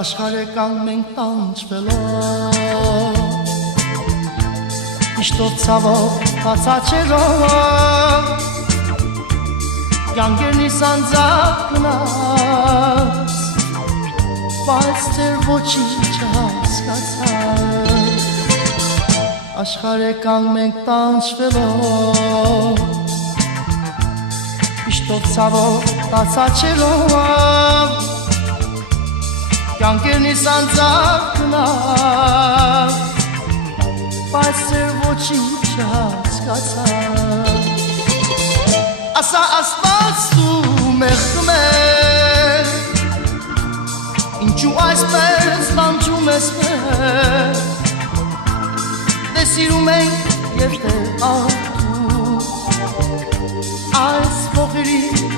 Աշխարհը կանգ մենք տանջվելով Իշտով ցավով բացաչելով Կյանքերն իսանձակ մնաց Բայց ձեր ոչինչ չհասկացաց Աշխարհը կանգ մենք տանջվելով Իշտով ցավով բացաչելով Կյանքերն իսանձակ մնաց Բայց ձեր ոչինչ չհասկացաց Ասա աստված ու մեղքում ես Ինչու այսպես տանջում ես մեզ Դե սիրում ենք և թե ատու Այս փոխերի